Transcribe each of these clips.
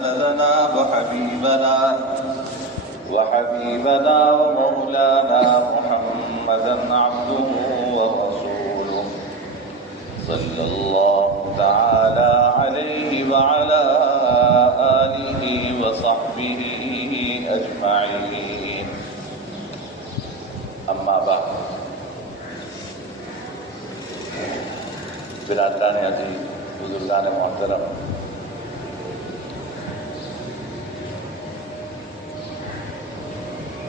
سيدنا وحبيبنا ومولانا محمدا عبده ورسوله صلى الله تعالى عليه وعلى آله وصحبه أجمعين. اما بعد. برادران عزیز، بزرگان محترم،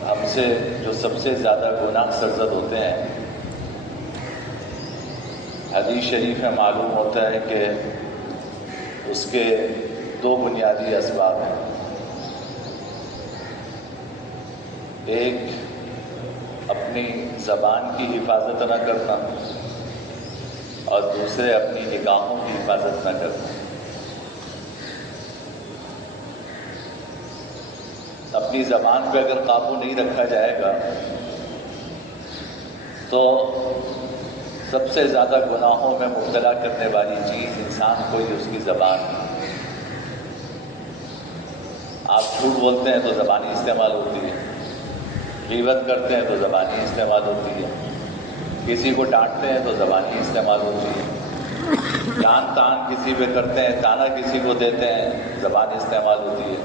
ہم سے جو سب سے زیادہ گناہ سرزد ہوتے ہیں، حدیث شریف میں معلوم ہوتا ہے کہ اس کے دو بنیادی اسباب ہیں. ایک اپنی زبان کی حفاظت نہ کرنا اور دوسرے اپنی نگاہوں کی حفاظت نہ کرنا. اپنی زبان پہ اگر قابو نہیں رکھا جائے گا تو سب سے زیادہ گناہوں میں مبتلا کرنے والی چیز انسان کو ہی اس کی زبان ہے. آپ جھوٹ بولتے ہیں تو زبانی استعمال ہوتی ہے، غیبت کرتے ہیں تو زبانی استعمال ہوتی ہے، کسی کو ڈانٹتے ہیں تو زبانی استعمال ہوتی ہے، جان تان کسی پہ کرتے ہیں، تانا کسی کو دیتے ہیں، زبان استعمال ہوتی ہے،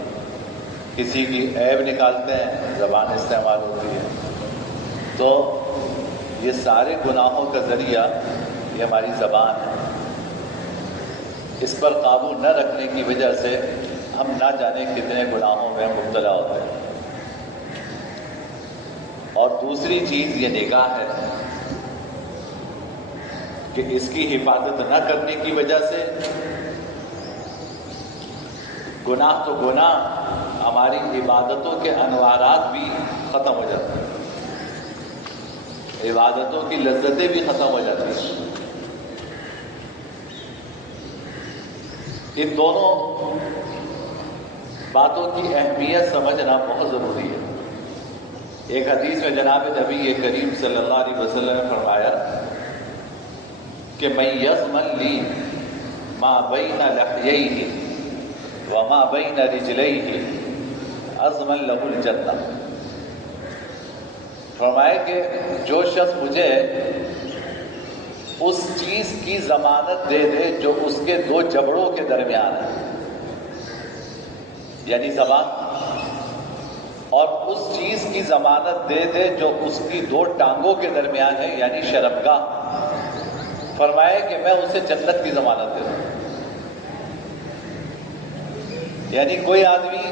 کسی کی عیب نکالتے ہیں، زبان استعمال ہوتی ہے. تو یہ سارے گناہوں کا ذریعہ یہ ہماری زبان ہے. اس پر قابو نہ رکھنے کی وجہ سے ہم نہ جانے کتنے گناہوں میں مبتلا ہوتے ہیں. اور دوسری چیز یہ نگاہ ہے کہ اس کی حفاظت نہ کرنے کی وجہ سے گناہ تو گناہ، ہماری عبادتوں کے انوارات بھی ختم ہو جاتے ہیں، عبادتوں کی لذتیں بھی ختم ہو جاتی ہیں. ان دونوں باتوں کی اہمیت سمجھنا بہت ضروری ہے. ایک حدیث میں جناب نبی کریم صلی اللہ علیہ وسلم نے فرمایا کہ من یضمن لی ما بین لحییہ وما بین رجلیہ اضمن لہ الجنہ. فرمایا کہ جو شخص مجھے اس چیز کی ضمانت دے دے جو اس کے دو جبڑوں کے درمیان ہے، یعنی زبان، اور اس چیز کی ضمانت دے دے جو اس کی دو ٹانگوں کے درمیان ہے، یعنی شرمگاہ، فرمایا کہ میں اسے جنت کی ضمانت دے دوں. یعنی کوئی آدمی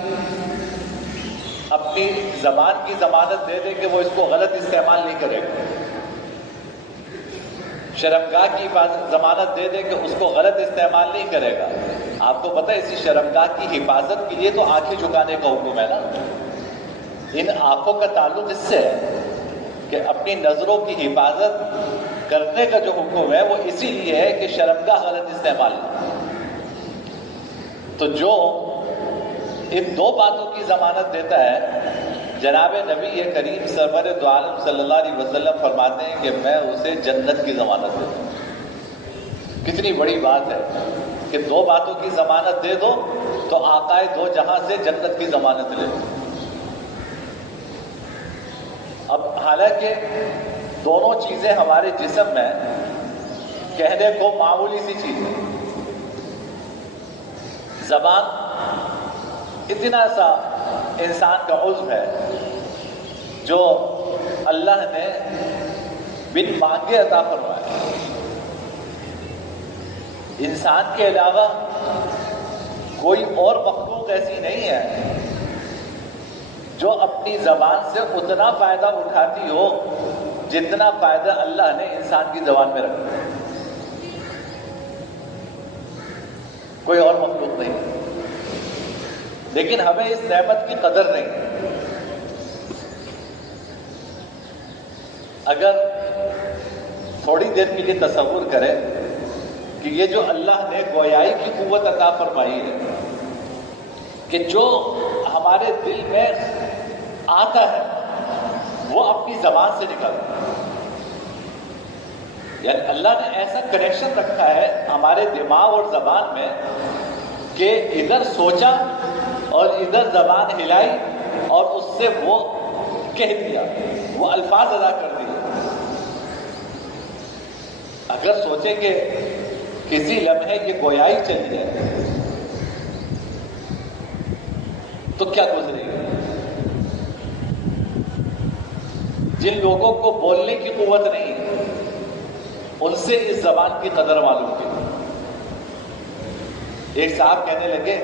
اپنی زبان کی ضمانت دے دے کہ وہ اس کو غلط استعمال نہیں کرے گا، شرمگاہ کی ضمانت دے دے کہ اس کو غلط استعمال نہیں کرے گا. آپ کو پتہ ہے اسی شرمگاہ کی حفاظت کے لیے تو آنکھیں جھکانے کا حکم ہے نا. ان آنکھوں کا تعلق اس سے ہے کہ اپنی نظروں کی حفاظت کرنے کا جو حکم ہے وہ اسی لیے ہے کہ شرمگاہ غلط استعمال نہ. تو جو ان دو باتوں کی ضمانت دیتا ہے، جناب نبی کریم سرور دو عالم صلی اللہ علیہ وسلم فرماتے ہیں کہ میں اسے جنت کی ضمانت دیتا ہوں. کتنی بڑی بات ہے کہ دو باتوں کی ضمانت دے دو تو آقائے دو جہاں سے جنت کی ضمانت لے دو. اب حالانکہ دونوں چیزیں ہمارے جسم میں کہنے کو معمولی سی چیز ہے. زبان اتنا سا انسان کا عضو ہے جو اللہ نے بن مانگے عطا فرمایا. انسان کے علاوہ کوئی اور مخلوق ایسی نہیں ہے جو اپنی زبان سے اتنا فائدہ اٹھاتی ہو جتنا فائدہ اللہ نے انسان کی زبان میں رکھا. کوئی اور مخلوق نہیں. لیکن ہمیں اس نعمت کی قدر نہیں. اگر تھوڑی دیر کے لیے تصور کریں کہ یہ جو اللہ نے گویائی کی قوت عطا فرمائی ہے کہ جو ہمارے دل میں آتا ہے وہ اپنی زبان سے نکلتا ہے. یعنی اللہ نے ایسا کنیکشن رکھا ہے ہمارے دماغ اور زبان میں کہ ادھر سوچا ادھر زبان ہلائی اور اس سے وہ کہہ دیا، وہ الفاظ ادا کر دیے۔ اگر سوچیں کہ کسی لمحے یہ گویائی چلی جائے تو کیا گزرے گا؟ جن لوگوں کو بولنے کی قوت نہیں ہے ان سے اس زبان کی قدر معلوم کی۔ ایک صاحب کہنے لگے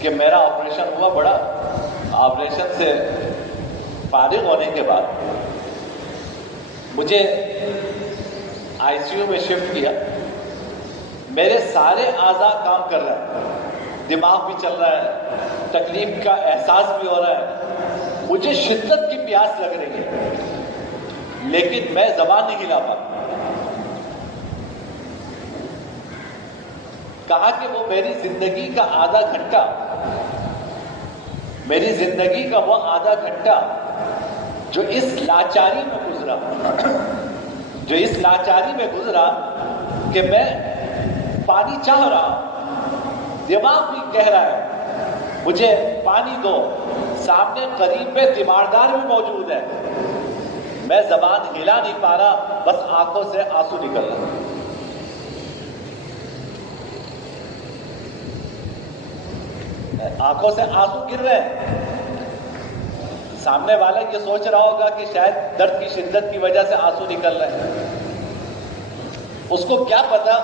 کہ میرا آپریشن ہوا بڑا، آپریشن سے فارغ ہونے کے بعد مجھے آئی سی یو میں شفٹ کیا، میرے سارے اعضاء کام کر رہے ہیں، دماغ بھی چل رہا ہے، تکلیف کا احساس بھی ہو رہا ہے، مجھے شدت کی پیاس لگ رہی ہے لیکن میں زبان نہیں ہلا پا۔ کہا کہ وہ میری زندگی کا آدھا گھنٹہ، میری زندگی کا وہ آدھا گھنٹہ جو اس لاچاری میں گزرا، جو اس لاچاری میں گزرا کہ میں پانی چاہ رہا، دماغ بھی کہہ رہا ہے مجھے پانی دو، سامنے قریب میں تیماردار بھی موجود ہے، میں زبان ہلا نہیں پا رہا، بس آنکھوں سے آنسو نکل رہا۔ آنکھوں سے آنسو گر رہے ہیں۔ سامنے والا یہ سوچ رہا ہوگا کہ شاید درد کی شدت کی وجہ سے آنسو نکل رہے ہیں، اس کو کیا پتا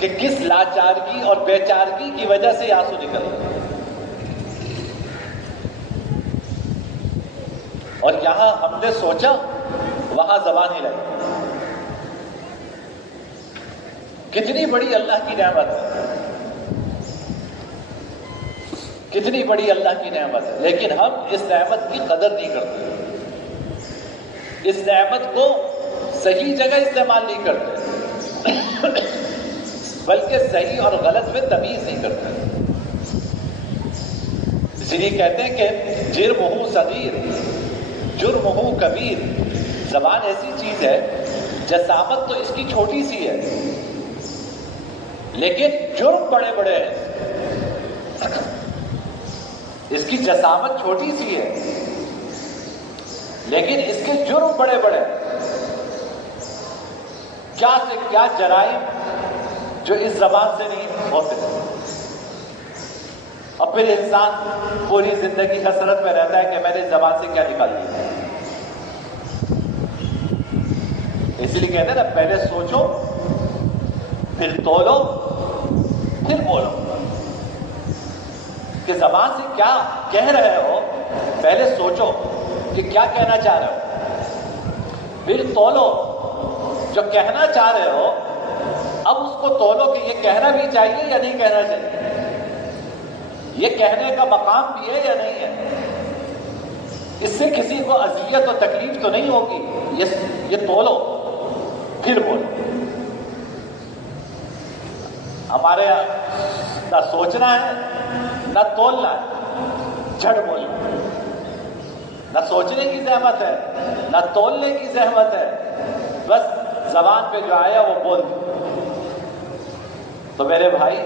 کہ کس لاچارگی اور بے چارگی کی وجہ سے آنسو نکل رہے ہیں۔ اور یہاں ہم نے سوچا، وہاں زبان ہی لگی۔ کتنی بڑی اللہ کی نعمت ہے، کتنی بڑی اللہ کی نعمت ہے، لیکن ہم اس نعمت کی قدر نہیں کرتے، اس نعمت کو صحیح جگہ استعمال نہیں کرتے، بلکہ صحیح اور غلط میں تمیز نہیں کرتے۔ اس لیے کہتے ہیں کہ جرمہ صغیر جرمہ کبیر، زبان ایسی چیز ہے، جسامت تو اس کی چھوٹی سی ہے لیکن جرم بڑے بڑے ہیں۔ اس کی جسامت چھوٹی سی ہے لیکن اس کے جرم بڑے بڑے ہیں۔ کیا سے کیا جرائم جو اس زبان سے نہیں ہوتے، اور پھر انسان پوری زندگی حسرت میں رہتا ہے کہ میں نے اس زبان سے کیا نکال دیا۔ اسی لیے کہتے ہیں نا، پہلے سوچو پھر تولو پھر بولو، کہ زبان سے کیا کہہ رہے ہو پہلے سوچو کہ کیا کہنا چاہ رہے ہو، پھر تولو جو کہنا چاہ رہے ہو اب اس کو تولو کہ یہ کہنا بھی چاہیے یا نہیں کہنا چاہیے، یہ کہنے کا مقام بھی ہے یا نہیں ہے، اس سے کسی کو اذیت و تکلیف تو نہیں ہوگی، یہ تولو پھر بولو۔ ہمارے یہاں نہ سوچنا ہے نہ تولنا ہے، جھٹ بولنا، نہ سوچنے کی زحمت ہے نہ تولنے کی زحمت ہے، بس زبان پہ جو آیا وہ بول دو۔ تو میرے بھائی،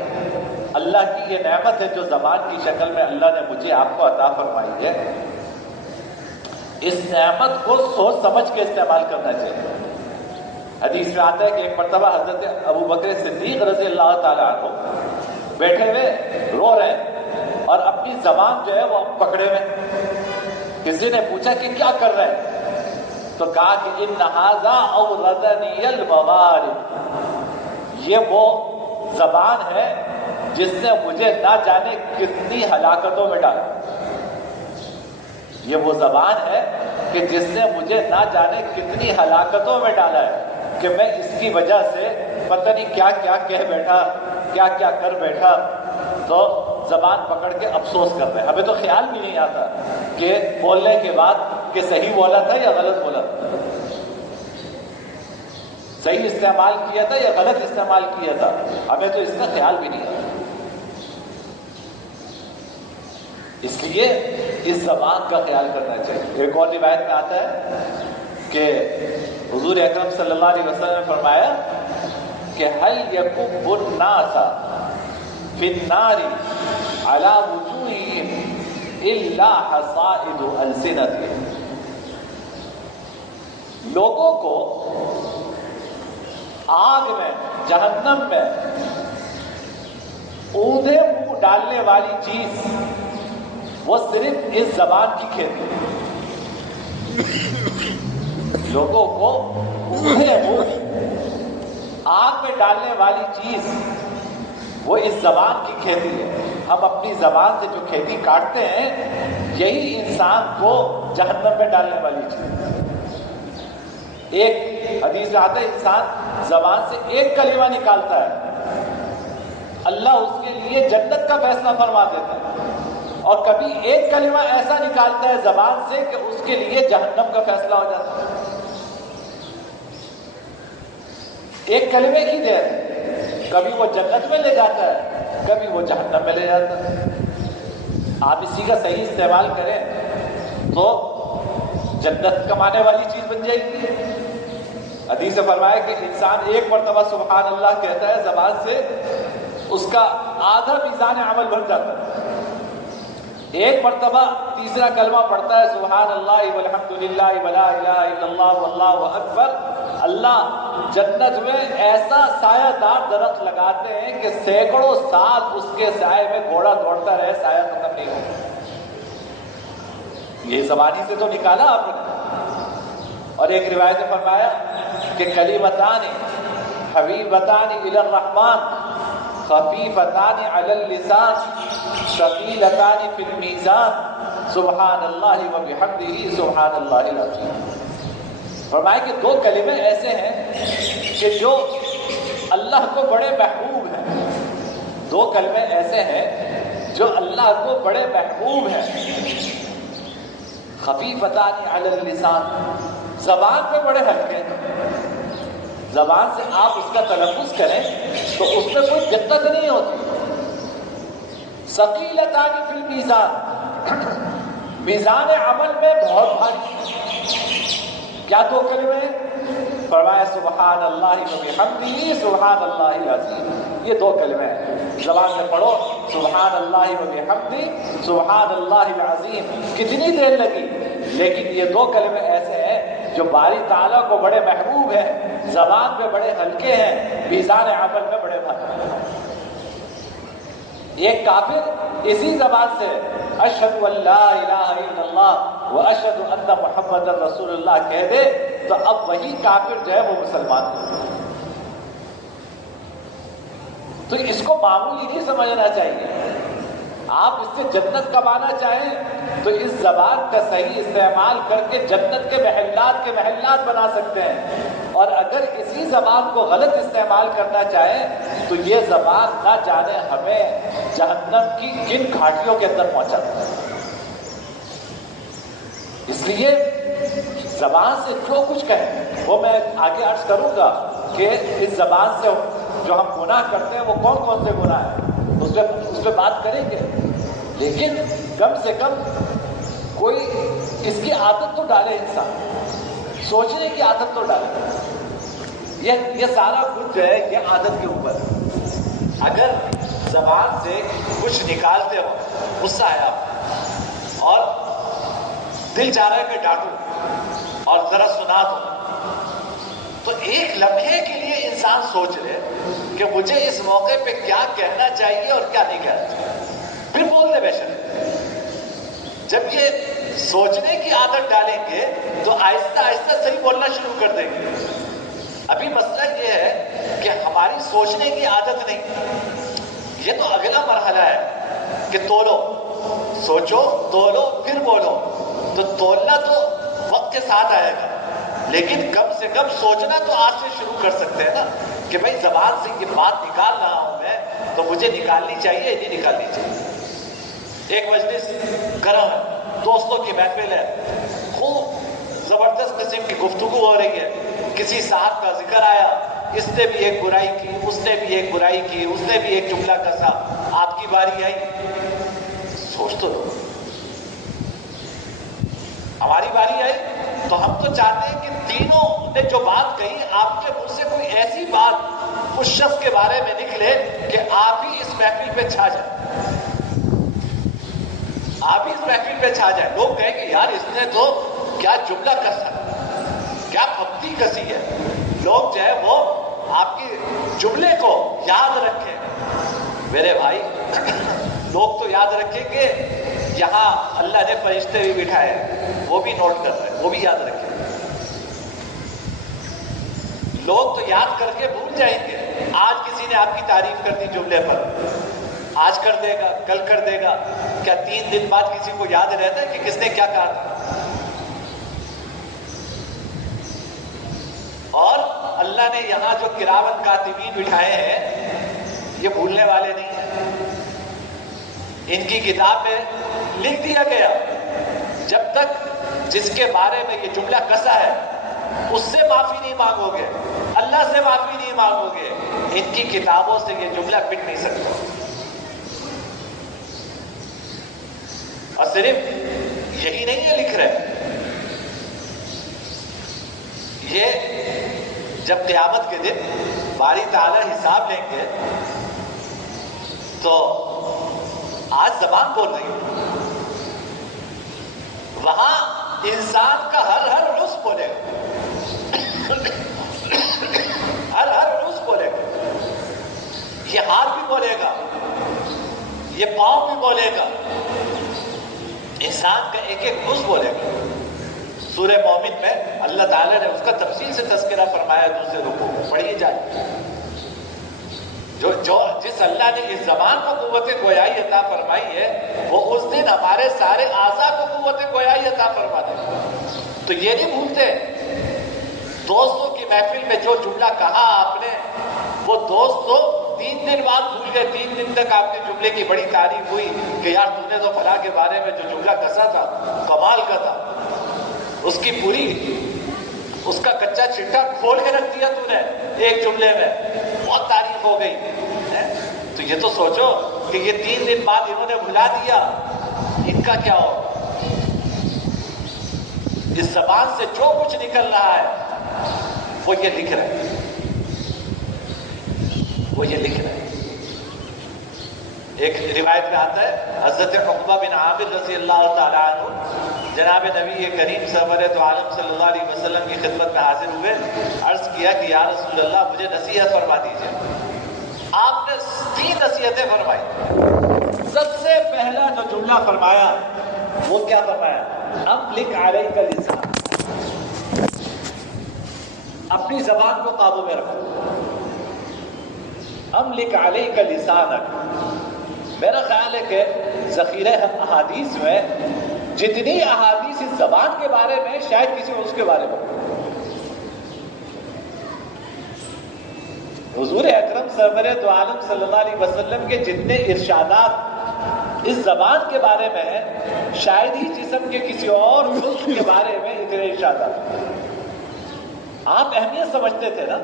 اللہ کی یہ نعمت ہے جو زبان کی شکل میں اللہ نے مجھے آپ کو عطا فرمائی ہے، اس نعمت کو سوچ سمجھ کے استعمال کرنا چاہیے۔ حدیث میں آتا ہے کہ ایک مرتبہ حضرت ابو بکر صدیق رضی اللہ تعالیٰ عنہ بیٹھے ہوئے رو رہے ہیں اور اپنی زبان جو ہے وہ پکڑے ہوئے۔ کسی نے پوچھا کہ کیا کر رہے ہیں، تو کہا کہ ان ھذا اوردنی الموارد، یہ وہ زبان ہے جس نے مجھے نہ جانے کتنی ہلاکتوں میں ڈالا، یہ وہ زبان ہے کہ جس نے مجھے نہ جانے کتنی ہلاکتوں میں ڈالا ہے، کہ میں اس کی وجہ سے پتہ نہیں کیا کیا کہہ بیٹھا، کیا کیا کر بیٹھا۔ تو زبان پکڑ کے افسوس کر رہے ہیں، ہمیں تو خیال بھی نہیں آتا کہ بولنے کے بعد کہ صحیح بولا تھا یا غلط بولا تھا، صحیح استعمال کیا تھا یا غلط استعمال کیا تھا، ہمیں تو اس کا خیال بھی نہیں آتا۔ اس لیے اس زبان کا خیال کرنا چاہیے۔ ایک اور روایت میں آتا ہے کہ حضور اکرم صلی اللہ علیہ وسلم نے فرمایا کہ هل يكب الناس في النار على وجوههم الا حصائد السنتهم، لوگوں کو آگ میں، جہنم میں اونھے منہ ڈالنے والی چیز وہ صرف اس زبان کی کھیتی ہے۔ لوگوں کو اونھے منہ آگ میں ڈالنے والی چیز وہ اس زبان کی کھیتی ہے۔ ہم اپنی زبان سے جو کھیتی کاٹتے ہیں یہی انسان کو جہنم میں ڈالنے والی چیز۔ ایک حدیث آتا ہے انسان زبان سے ایک کلمہ نکالتا ہے، اللہ اس کے لیے جنت کا فیصلہ فرما دیتا ہے، اور کبھی ایک کلمہ ایسا نکالتا ہے زبان سے کہ اس کے لیے جہنم کا فیصلہ ہو جاتا ہے۔ ایک کلمے کی دیر کبھی وہ جنت میں لے جاتا ہے، کبھی وہ جہنم میں لے جاتا ہے۔ آپ اسی کا صحیح استعمال کریں تو جنت کمانے والی چیز بن جائے گی۔ حدیث سے فرمایا کہ انسان ایک مرتبہ سبحان اللہ کہتا ہے زبان سے، اس کا آدھا میزان عمل بن جاتا ہے۔ ایک مرتبہ تیسرا کلمہ پڑھتا ہے سبحان اللہ والحمدللہ ولا الہ الا اللہ واللہ اکبر، اللہ جنت میں ایسا سایہ دار درخت لگاتے ہیں کہ سینکڑوں سال اس کے سائے میں گھوڑا دوڑتا رہے، سایہ ختم نہیں ہوگا۔ یہ زبانی سے تو نکالا آپ نے۔ اور ایک روایت میں فرمایا کہ کلمتان حبیبتان الی الرحمن خفیفتان علی اللسان ثقیلتان فی المیزان سبحان اللہ وبحمدہ سبحان اللہ العظیم۔ فرمایا کہ دو کلمے ایسے ہیں کہ جو اللہ کو بڑے محبوب ہیں، دو کلمے ایسے ہیں جو اللہ کو بڑے محبوب ہیں، خفیفتان علی اللسان، زبان پہ بڑے ہلکے ہیں، زبان سے آپ اس کا تلفظ کریں تو اس میں کوئی دقت نہیں ہوتی۔ ثقیلتان فی المیزان، میزان عمل میں بہت بھاری۔ کیا دو کلمے؟ فرمایا سبحان اللہ وبحمدہ سبحان اللہ العظیم۔ یہ دو کلمے ہیں، زبان سے پڑھو سبحان اللہ وبحمدہ سبحان اللہ العظیم۔ کتنی دیر لگی، لیکن یہ دو کلمے ایسے ہیں جو باری تعالیٰ کو بڑے محبوب ہیں، زبان پہ بڑے ہلکے ہیں، میزان عمل میں بڑے بھاری ہیں۔ ایک کافر اسی زبان سے اشہد ان لا الہ الا اللہ واشہد ان محمد رسول اللہ کہہ دے تو اب وہی کافر جو ہے وہ مسلمان ہے۔ تو اس کو معمولی نہیں سمجھنا چاہیے۔ آپ اس سے جنت کمانا چاہیں تو اس زبان کا صحیح استعمال کر کے جنت کے محلات بنا سکتے ہیں، اور اگر اسی زبان کو غلط استعمال کرنا چاہیں تو یہ زبان نہ جانے ہمیں جہنم کی کن گھاٹیوں کے اندر پہنچا ہے۔ اس لیے زبان سے جو کچھ کہیں وہ میں آگے عرض کروں گا کہ اس زبان سے جو ہم گناہ کرتے ہیں وہ کون کون سے گناہ ہیں اس پہ بات کریں گے، لیکن کم سے کم کوئی اس کی عادت تو ڈالے، انسان سوچنے کی عادت تو ڈالے۔ یہ سارا کچھ جو ہے یہ عادت کے اوپر ہے۔ اگر زبان سے کچھ نکالتے ہو، غصہ آیا اور دل چاہ رہا ہے کہ ڈانٹوں اور ذرا سنا دو، تو ایک لمحے کے لیے انسان سوچ لے کہ مجھے اس موقع پہ کیا کہنا چاہیے اور کیا نہیں کہنا چاہیے، پھر بول دے بے شک۔ جب یہ سوچنے کی عادت ڈالیں گے تو آہستہ آہستہ صحیح بولنا شروع کر دیں گے۔ ابھی مسئلہ یہ ہے کہ ہماری سوچنے کی عادت نہیں، یہ تو اگلا مرحلہ ہے کہ تولو، سوچو تولو پھر بولو۔ تو تولنا تو وقت کے ساتھ آئے گا، لیکن کم سے کم سوچنا تو آج سے شروع کر سکتے ہیں نا کہ بھائی زبان سے یہ بات نکال رہا ہوں میں تو مجھے نکالنی چاہیے نہیں نکالنی چاہیے۔ ایک مجلس گرم ہے، دوستوں کی محفل ہے، خوب زبردست قسم کی گفتگو ہو رہی ہے، کسی صاحب کا ذکر آیا، اس نے بھی ایک برائی کی، اس نے بھی ایک برائی کی، اس نے بھی ایک جملہ کسا، آپ کی باری آئی، سوچ تو لو۔ ہماری باری آئی تو ہم تو چاہتے ہیں کہ تینوں نے جو بات کہی آپ کے منہ سے کوئی ایسی بات اس شخص کے بارے میں نکلے کہ آپ ہی اس محفل پہ چھا جائیں، آپ ہی اس محفل پہ چھا جائے. لوگ کہیں کہ یار اس نے تو کیا جملہ کسا، کیا پھپتی کسی ہے. لوگ جو ہے وہ آپ کے جملے کو یاد رکھیں. میرے بھائی لوگ تو یاد رکھیں کہ یہاں اللہ نے فرشتے بھی بٹھائے، وہ بھی نوٹ کر رہے ہیں، وہ بھی یاد رکھیں. لوگ تو یاد کر کے بھول جائیں گے. آج کسی نے آپ کی تعریف کر دی جملے پر، آج کر دے گا، کل کر دے گا. کیا 3 دن بعد کسی کو یاد رہتا ہے کہ کس نے کیا کہا تھا؟ اور اللہ نے یہاں جو کرامن کاتبین بٹھائے ہیں یہ بھولنے والے نہیں ہیں. ان کی کتاب میں لکھ دیا گیا جب تک جس کے بارے میں یہ جملہ کسا ہے اس سے معافی نہیں مانگو گے، اللہ سے معافی نہیں مانگو گے، ان کی کتابوں سے یہ جملہ مٹ نہیں سکتا. اور صرف یہی نہیں ہے لکھ رہے، یہ جب قیامت کے دن باری تعالیٰ حساب لیں گے تو آج زبان بول رہی ہے، وہاں انسان کا ہر عضو بولے گا، ہر عضو بولے گا. یہ ہاتھ بھی بولے گا، یہ پاؤں بھی بولے گا، انسان کا ایک عضو بولے گا. سورہ مومن میں اللہ تعالیٰ نے اس کا تفصیل سے تذکرہ فرمایا دوسرے رکوع میں، پڑھیے جائے. جس اللہ نے اس زبان کو قوت گویائی عطا فرمائی ہے وہ اس دن ہمارے سارے اعضاء کو قوت گویائی عطا فرما دے. تو یہ نہیں بھولتے دوستوں کی محفل میں جو جملہ کہا آپ نے، وہ دوست تو 3 دن بعد بھول گئے. 3 دن تک آپ کے جملے کی بڑی تعریف ہوئی کہ یار تم نے تو فلاں کے بارے میں جو جملہ کسا تھا کمال کا تھا، اس کی پوری اس کا کچا چٹا کھول کے رکھ دیا تو نے ایک جملے میں، بہت تعریف ہو گئی. تو یہ تو سوچو کہ یہ 3 دن بعد انہوں نے بھلا دیا، ان کا کیا ہو؟ اس زبان سے جو کچھ نکل رہا ہے وہ یہ لکھ رہے ہیں، وہ یہ لکھ رہے ہیں. ایک روایت میں آتا ہے حضرت عقبہ بن عامر رضی اللہ تعالیٰ عنہ جناب نبی کریم سرور دو عالم صلی اللہ علیہ وسلم کی خدمت میں حاضر ہوئے. عرض کیا کہ یا رسول اللہ مجھے نصیحت فرما دیجیے. آپ نے 3 نصیحتیں فرمائی. سب سے پہلا جو جملہ فرمایا وہ کیا فرمایا؟ املک علیک لسانک، اپنی زبان کو قابو میں رکھو. املک علیک لسانک. میرا خیال ہے کہ ذخیرہ احادیث میں جتنی احادیث اس زبان کے بارے میں شاید کسی اس کے بارے میں. حضور اکرم سرور دو عالم صلی اللہ علیہ وسلم کے جتنے ارشادات اس زبان کے بارے میں ہیں شاید ہی جسم کے کسی اور عضو کے بارے میں اتنے ارشادات. آپ اہمیت سمجھتے تھے نا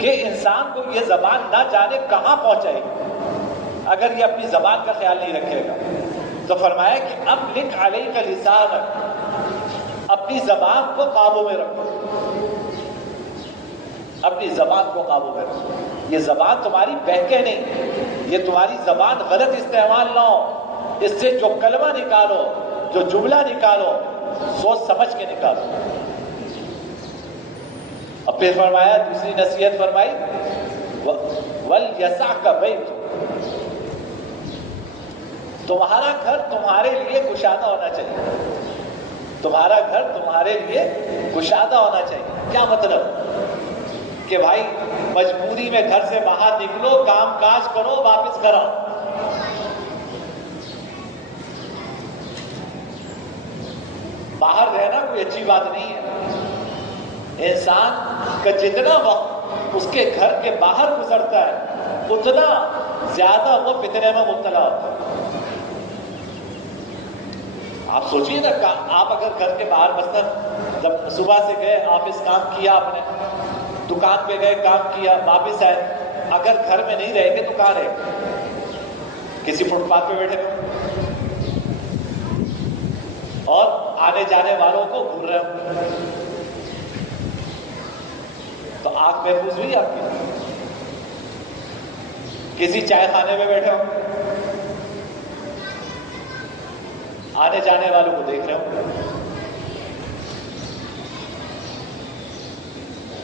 کہ انسان کو یہ زبان نہ جانے کہاں پہنچائے گی اگر یہ اپنی زبان کا خیال نہیں رکھے گا. تو فرمایا کہ املک علیک لسانک، اپنی زبان کو قابو میں رکھو، اپنی زبان کو قابو میں رکھو. یہ زبان تمہاری بہکے نہیں، یہ تمہاری زبان غلط استعمال نہ ہو. اس سے جو کلمہ نکالو، جو جملہ نکالو، سوچ سمجھ کے نکالو. اور پھر فرمایا دوسری نصیحت فرمائی وَلْيَسَعْكَ بَيْتُكَ، تمہارا گھر تمہارے لیے کشادہ ہونا چاہیے. تمہارا گھر تمہارے لیے کشادہ ہونا چاہیے. کیا مطلب؟ کہ بھائی مجبوری میں گھر سے باہر نکلو، کام کاج کرو، واپس کرو. باہر رہنا کوئی اچھی بات نہیں ہے. انسان کا جتنا وقت اس کے گھر کے باہر گزرتا ہے اتنا زیادہ وہ فتنے میں مبتلا ہوتا ہے. آپ سوچیے نا، آپ اگر گھر کے باہر مثلا جب صبح سے گئے آفس کام کیا، آپ نے دکان پہ گئے کام کیا، واپس آئے، اگر گھر میں نہیں رہیں گے تو کہاں رہیں گے؟ کسی فٹ پاتھ پہ بیٹھے گا اور آنے جانے والوں کو گھور رہے ہوں تو آنکھ محفوظ ہوئی آپ کی. کسی چائے خانے میں بیٹھے ہوں آنے جانے والوں کو دیکھ رہے ہو.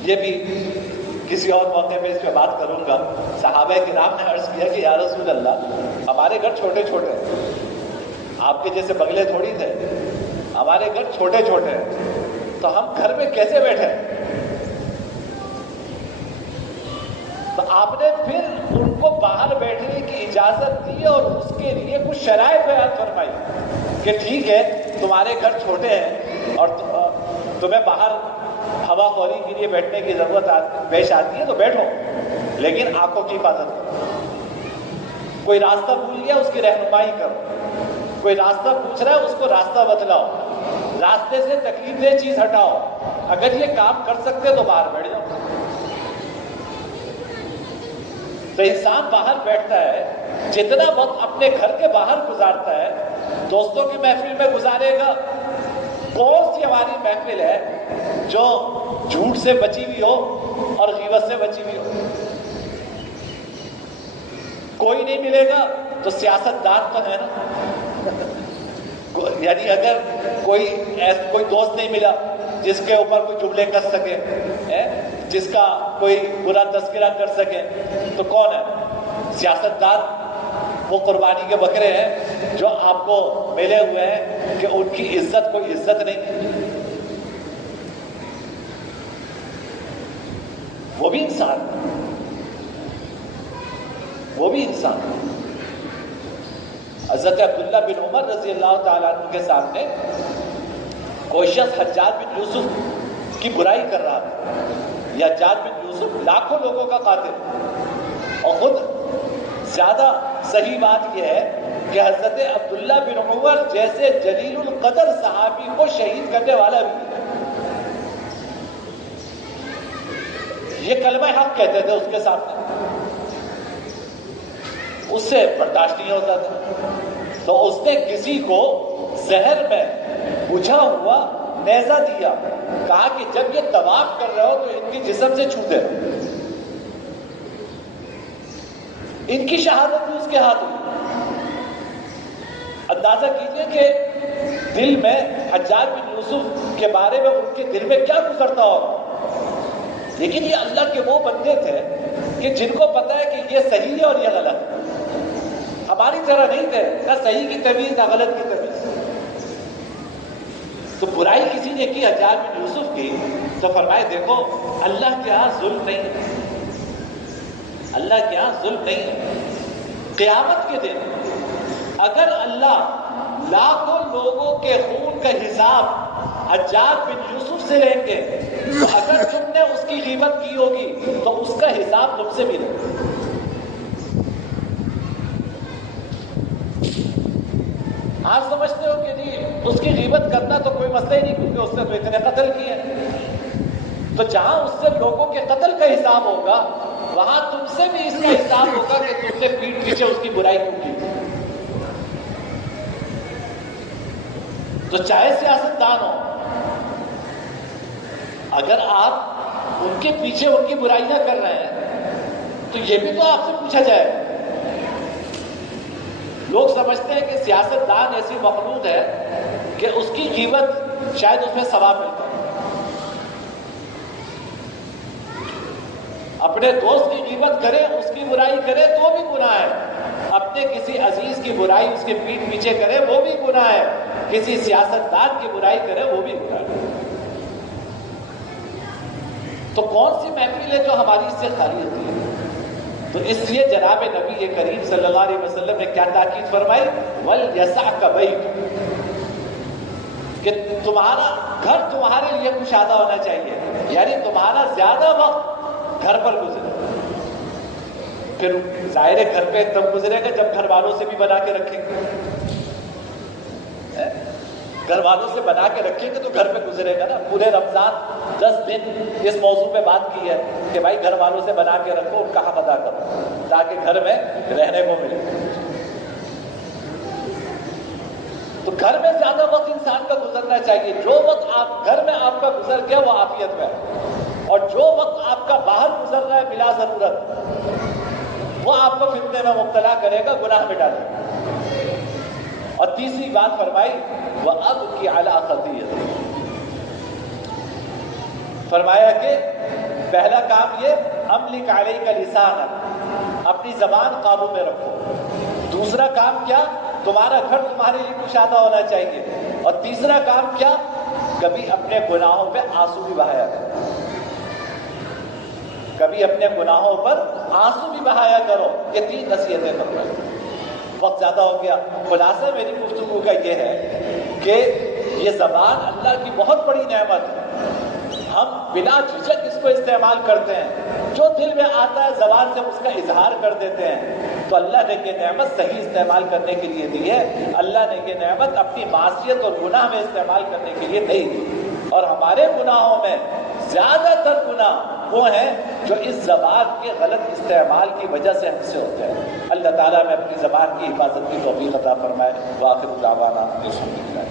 یہ بھی کسی اور موقع پہ اس پہ بات کروں گا. صحابہ کرام نے عرض کیا کہ یا رسول اللہ ہمارے گھر چھوٹے چھوٹے ہیں, آپ کے جیسے بنگلے تھوڑی تھے, ہمارے گھر چھوٹے چھوٹے ہیں, تو ہم گھر میں کیسے بیٹھے؟ تو آپ نے پھر ان کو باہر بیٹھنے کی اجازت دی اور اس کے لیے کچھ شرائط بیان فرمائی کہ ٹھیک ہے تمہارے گھر چھوٹے ہیں اور تمہیں باہر ہوا خوری کے لیے بیٹھنے کی ضرورت پیش آتی ہے تو بیٹھو, لیکن آنکھوں کی حفاظت کرو. کوئی راستہ بھول گیا اس کی رہنمائی کرو, کوئی راستہ پوچھ رہا ہے اس کو راستہ بتلاؤ, راستے سے تکلیف دہ چیز ہٹاؤ. اگر یہ کام کر سکتے تو باہر بیٹھ جاؤ. تو انسان باہر بیٹھتا ہے, جتنا وقت اپنے گھر کے باہر گزارتا ہے دوستوں کی محفل میں گزارے گا. کون سی ہماری محفل ہے جو جھوٹ سے بچی ہوئی ہو اور غیبت سے بچی ہوئی ہو؟ کوئی نہیں ملے گا. تو سیاست دان تو ہے نا, یعنی اگر کوئی دوست نہیں ملا جس کے اوپر کوئی جملے کر سکے, جس کا کوئی برا تذکرہ کر سکے, تو کون ہے؟ سیاست دان. وہ قربانی کے بکرے ہیں جو آپ کو ملے ہوئے ہیں کہ ان کی عزت کوئی عزت نہیں. وہ بھی انسان, وہ بھی انسان. حضرت عبداللہ بن عمر رضی اللہ تعالیٰ عنہ کے سامنے کوئی شخص حجاج بن یوسف کی برائی کر رہا تھا. یہ حجاج بن یوسف لاکھوں لوگوں کا قاتل, اور خود زیادہ صحیح بات یہ ہے کہ حضرت عبداللہ بن عمر جیسے جلیل القدر صحابی کو شہید کرنے والا بھی یہ کلمہ حق کہتے تھے اس کے سامنے, اس سے برداشت نہیں ہوتا تھا. تو اس نے کسی کو زہر میں بجھا ہوا نیزہ دیا, کہا کہ جب یہ طواف کر رہے ہو تو ان کی جسم سے چھوتے رہو. ان کی شہادت بھی اس کے ہاتھ ہوئی. اندازہ کیجئے کہ دل میں حجاج بن یوسف کے بارے میں ان کے دل میں کیا گزرتا ہوگا. لیکن یہ اللہ کے وہ بندے تھے کہ جن کو پتا ہے کہ یہ صحیح ہے اور یہ غلط ہے. ہماری طرح نہیں تھے, نہ صحیح کی تمیز نہ غلط کی تمیز. تو برائی کسی نے کی حجاج بن یوسف کی, تو فرمائے دیکھو اللہ کے ہاں ظلم نہیں ہے, اللہ کے ہاں ظلم نہیں ہے. قیامت کے دن اگر اللہ لاکھوں لوگوں کے خون کا حساب حجاج بن یوسف سے لیں گے, تو اگر تم نے اس کی غیبت کی ہوگی تو اس کا حساب تم سے بھی لیں گے. آپ سمجھتے ہو کہ جی اس کی غیبت کرنا تو کوئی مسئلہ ہی نہیں, کیونکہ اس نے تو اتنے قتل کیے ہیں. تو جہاں اس سے لوگوں کے قتل کا حساب ہوگا وہاں تم سے بھی اس کا حساب ہوگا کہ تم نے پیٹھ پیچھے اس کی برائی کیوں کی. تو چاہے سیاست دان ہو, اگر آپ ان کے پیچھے ان کی برائیاں کر رہے ہیں تو یہ بھی تو آپ سے پوچھا جائے. لوگ سمجھتے ہیں کہ سیاست دان ایسی مخلوق ہے کہ اس کی غیبت شاید اس میں ثواب ملتا ہے. اپنے دوست کی غیبت کرے, اس کی برائی کرے تو بھی گناہ ہے. اپنے کسی عزیز کی برائی اس کے پیٹھ پیچھے کرے وہ بھی گناہ ہے. کسی سیاست دان کی برائی کرے وہ بھی گناہ ہے. تو کون سی محفل ہے جو ہماری اس سے خالی ہوتی ہے؟ تو اس لیے جناب نبی کریم صلی اللہ علیہ وسلم نے کیا تاکید فرمائی, وَلْيَسَعْكَ بَيْتُكَ, کہ تمہارا گھر تمہارے لیے کشادہ ہونا چاہیے, یعنی تمہارا زیادہ وقت گھر پر گزرے. پھر ظاہر گھر پہ تب گزرے گا جب گھر والوں سے بھی بنا کے رکھیں گے. گھر والوں سے بنا کے رکھیں گے تو گھر پہ گزرے گا نا. پورے رمضان 10 دن اس موضوع پہ بات کی ہے کہ بھائی گھر والوں سے بنا کے رکھو, ان کا حق ادا کرو تاکہ گھر میں رہنے کو ملے. تو گھر میں زیادہ وقت انسان کا گزرنا چاہیے. جو وقت آپ گھر میں آپ کا گزر گیا وہ عافیت میں, اور جو وقت آپ کا باہر گزر رہا ہے بلا ضرورت وہ آپ کو فتنے میں مبتلا کرے گا, گناہ میں ڈالے گا. اور تیسری بات فرمائی وَأَبْكِ عَلَىٰ خَطِيئَتِي، فرمایا کہ پہلا کام یہ املک علیک لسانک، اپنی زبان قابو میں رکھو. دوسرا کام کیا؟ تمہارا گھر تمہارے لیے کشادہ ہونا چاہیے. اور تیسرا کام کیا؟ کبھی اپنے گناہوں پہ آنسو بھی بہایا کرو، کبھی اپنے گناہوں پر آنسو بھی بہایا کرو. یہ 3 نصیحتیں کرو. وقت زیادہ ہو گیا. خلاصہ میری گفتگو کا یہ ہے کہ یہ زبان اللہ کی بہت بڑی نعمت ہے. ہم بلا جھجک اس کو استعمال کرتے ہیں، جو دل میں آتا ہے زبان سے اس کا اظہار کر دیتے ہیں. تو اللہ نے یہ نعمت صحیح استعمال کرنے کے لیے دی ہے. اللہ نے یہ نعمت اپنی معصیت اور گناہ میں استعمال کرنے کے لیے نہیں دی. اور ہمارے گناہوں میں زیادہ تر گناہ وہ ہیں جو اس زبان کے غلط استعمال کی وجہ سے ہم سے ہوتے ہیں. اللہ تعالیٰ میں اپنی زبان کی حفاظت کی توفیق عطا فرمائے. وآخر دعوانا الحمدللہ.